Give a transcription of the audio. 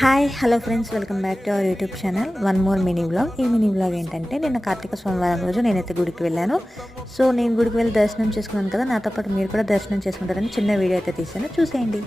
Hi hello friends, welcome back to our YouTube channel one more mini vlog. ఈ mini vlog ఏంటంటే, నిన్న కార్తీక సోమవారం రోజు నేనైతే గుడికి వెళ్ళాను. సో నేను గుడికి వెళ్ళి దర్శనం చేసుకున్నాను కదా, నాతో పాటు మీరు కూడా దర్శనం చేసుకుంటారని చిన్న వీడియో అయితే తీసాను, చూసేయండి.